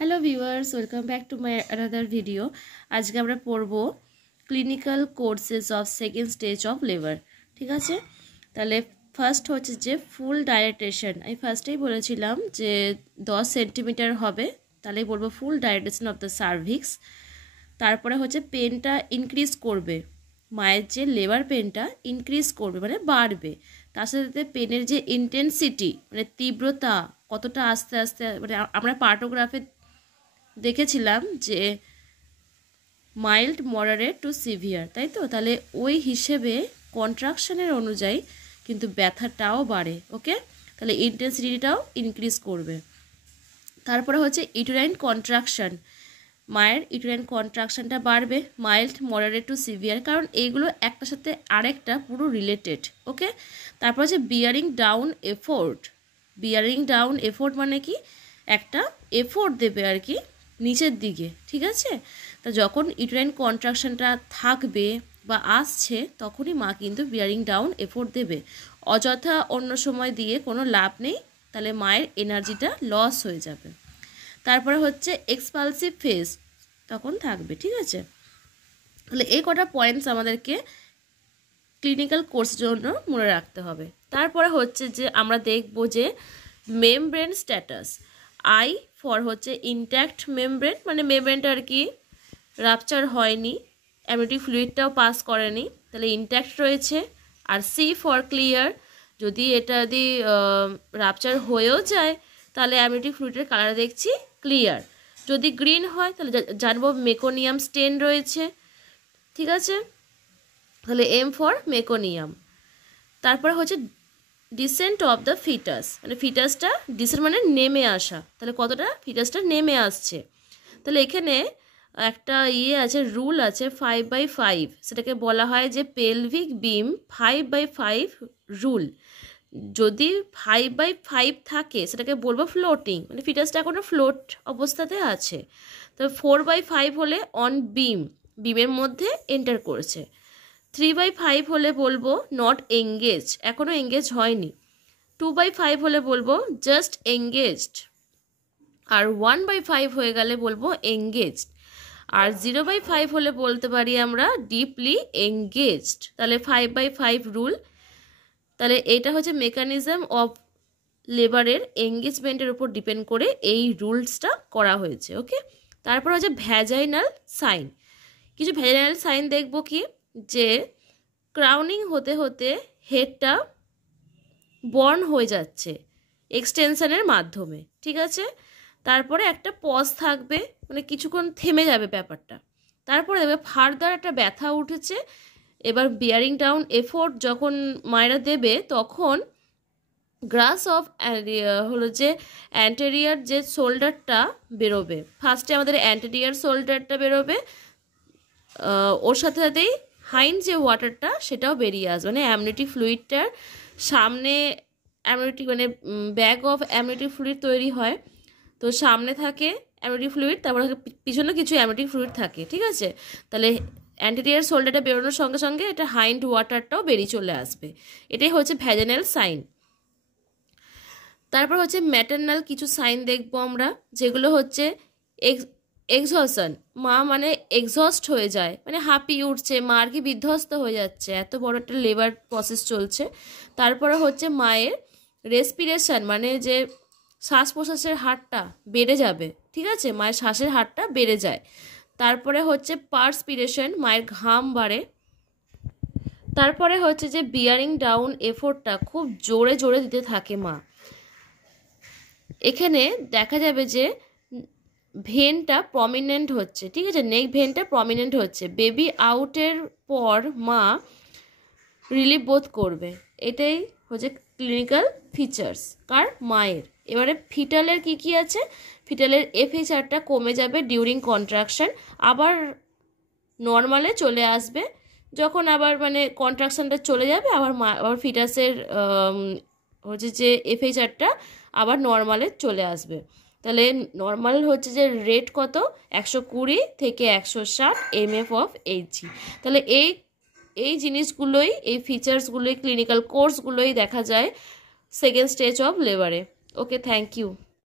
Hello viewers, welcome back to my another video. আজকে আমরা পড়ব clinical courses of second stage of labour. ঠিক আছে, তাহলে ফার্স্ট হচ্ছে যে ফুল ডাইলেটেশন। আমি ফার্স্টেই বলেছিলাম যে 10 সেন্টিমিটার হবে, তাহলেই বলবো ফুল ডাইলেটেশন অফ দ্য সার্ভিক্স। তারপরে হচ্ছে পেনটা ইনক্রিজ করবে, মায়ের যে লেবার পেনটা ইনক্রিজ করবে মানে বাড়বে। তার সাথে পেনের যে ইন্টেন্সিটি মানে তীব্রতা কতটা আস্তে আস্তে, মানে আমরা পার্টোগ্রাফে দেখেছিলাম যে মাইল্ড মডারেট টু সিভিয়ার, তাই তো? তাহলে ওই হিসেবে কন্ট্রাকশনের অনুযায়ী কিন্তু ব্যথাটাও বাড়ে। ওকে, তাহলে ইন্টেন্সিটিটাও ইনক্রিজ করবে। তারপরে হচ্ছে ইউটেরাইন কন্ট্রাকশন, মায়ের ইউটেরাইন কন্ট্রাকশনটা বাড়বে, মাইল্ড মডারেট টু সিভিয়ার, কারণ এইগুলো একটার সাথে আরেকটা পুরো রিলেটেড। ওকে, তারপর হচ্ছে bearing down effort. Bearing down effort মানে কি, একটা এফোর্ট দেবে আর কি নিচের দিকে। ঠিক আছে, তা যখন ইউটেরাইন কন্ট্রাকশনটা থাকবে বা আসছে তখনই মা কিন্তু বিয়ারিং ডাউন এফোর্ট দেবে। অযথা অন্য সময় দিয়ে কোনো লাভ নেই, তাহলে মায়ের এনার্জিটা লস হয়ে যাবে। তারপরে হচ্ছে এক্সপালসিভ ফেজ তখন থাকবে। ঠিক আছে, তাহলে এই কটা পয়েন্টস আমাদেরকে ক্লিনিক্যাল কোর্সের জন্য মনে রাখতে হবে। তারপরে হচ্ছে যে আমরা দেখব যে মেমব্রেন স্ট্যাটাস। আই ফর হচ্ছে ইনট্যাক্ট মেমব্রেন, মানে মেমব্রেনটা আর কি রাপচার হয়নি, অ্যামনিওটিক ফ্লুইডটাও পাস করেনি, তাহলে ইনট্যাক্ট রয়েছে। আর সি ফর ক্লিয়ার, যদি এটা যদি রাপচার হয়েও যায় তাহলে অ্যামনিওটিক ফ্লুইডের কালার দেখছি ক্লিয়ার। যদি গ্রিন হয় তাহলে জানবো মেকোনিয়াম স্টেন রয়েছে। ঠিক আছে, তাহলে এম ফর মেকোনিয়াম। তারপরে হচ্ছে ডিসেন্ট অফ দ্য ফিটাস, মানে ফিটাসটা ডিসেন্ট মানে নেমে আসা, তাহলে কতটা ফিটাসটা নেমে আসছে। তাহলে এখানে একটা আছে, রুল আছে 5/5, সেটাকে বলা হয় যে পেলভিক বিম 5/5 রুল। যদি 5/5 থাকে সেটাকে বলবো ফ্লোটিং, মানে ফিটাসটা এখনো ফ্লোট অবস্থাতে আছে। তো 4/5 হলে অন বিম, বিমের মধ্যে এন্টার করেছে। 3/5 হলে বলবো নট এঙ্গেজ, এখনও এঙ্গেজ হয়নি। 2/5 হলে বলবো জাস্ট এঙ্গেজড। আর 1/5 হয়ে গেলে বলবো এঙ্গেজড। আর 0/5 হলে বলতে পারি আমরা ডিপলি এঙ্গেজড। তাহলে 5/5 রুল। তাহলে এটা হচ্ছে মেকানিজম অফ লেবারের এঙ্গেজমেন্টের উপর ডিপেন্ড করে এই রুলসটা করা হয়েছে। ওকে, তারপর হচ্ছে ভ্যাজাইনাল সাইন। কিছু ভ্যাজাইনাল সাইন দেখবো কি, যে ক্রাউনিং হতে হতে হেডটা বর্ন হয়ে যাচ্ছে এক্সটেনশনের মাধ্যমে। ঠিক আছে, তারপরে একটা পজ থাকবে, মানে কিছুক্ষণ থেমে যাবে ব্যাপারটা। তারপরে দেখবে ফার্দার একটা ব্যথা উঠেছে। এবার বিয়ারিং ডাউন এফোর্ট যখন মায়েরা দেবে তখন গ্রাস অফ হলো যে অ্যান্টেরিয়ার যে শোল্ডারটা বেরোবে। ফার্স্টে আমাদের অ্যান্টেরিয়ার শোল্ডারটা বেরোবে, ওর সাথে সাথেই হাইন্ড যে ওয়াটারটা সেটাও বেরিয়ে আসবে, মানে অ্যামনিওটিক ফ্লুইডটার সামনে অ্যামনিওটিক মানে ব্যাগ অফ অ্যামনিওটিক ফ্লুইড তৈরি হয়। তো সামনে থাকে অ্যামনিওটিক ফ্লুইড, তারপরে পিছনে কিছু অ্যামনিওটিক ফ্লুইড থাকে। ঠিক আছে, তাহলে অ্যান্টেরিয়ার শোল্ডারটা বেরোনোর সঙ্গে সঙ্গে এটা হাইন্ড ওয়াটারটাও বেরিয়ে চলে আসবে। এটাই হচ্ছে ভ্যাজাইনাল সাইন। তারপর হচ্ছে ম্যাটারনাল কিছু সাইন দেখবো আমরা, যেগুলো হচ্ছে এক্সহশন। মা মানে এক্সস্ট হয়ে যায়, মানে হাঁপিয়ে উঠছে, মা আর কি বিধ্বস্ত হয়ে যাচ্ছে, এত বড় একটা লেবার প্রসেস চলছে। তারপরে হচ্ছে মায়ের রেসপিরেশন, মানে যে শ্বাস প্রশ্বাসের হারটা বেড়ে যাবে। ঠিক আছে, মায়ের শ্বাসের হারটা বেড়ে যায়। তারপরে হচ্ছে পার্সপিরেশন, মায়ের ঘাম বাড়ে। তারপরে হচ্ছে যে বিয়ারিং ডাউন এফোর্টটা খুব জোরে জোরে দিতে থাকে মা। এখানে দেখা যাবে যে ভেনটা প্রমিনেন্ট হচ্ছে। ঠিক আছে, নেক ভেনটা প্রমিনেন্ট হচ্ছে। বেবি আউটের পর মা রিলিফ বোধ করবে। এটাই হচ্ছে ক্লিনিক্যাল ফিচার্স কার, মায়ের। এবারে ফিটালের কি কি আছে, ফিটালের FHRটা কমে যাবে ডিউরিং কন্ট্রাকশন, আবার নর্মালে চলে আসবে। যখন আবার মানে কন্ট্রাকশনটা চলে যাবে আবার ফিটাসের হচ্ছে যে FHRটা আবার নর্মালে চলে আসবে। তাহলে নর্মাল হচ্ছে যে রেট কত, 120 থেকে 160 mf অফ Hg। তাহলে এই জিনিসগুলোই, এই ফিচার্সগুলোই, ক্লিনিক্যাল কোর্সগুলোই দেখা যায় সেকেন্ড স্টেজ অফ লেবারে। Okay, thank you.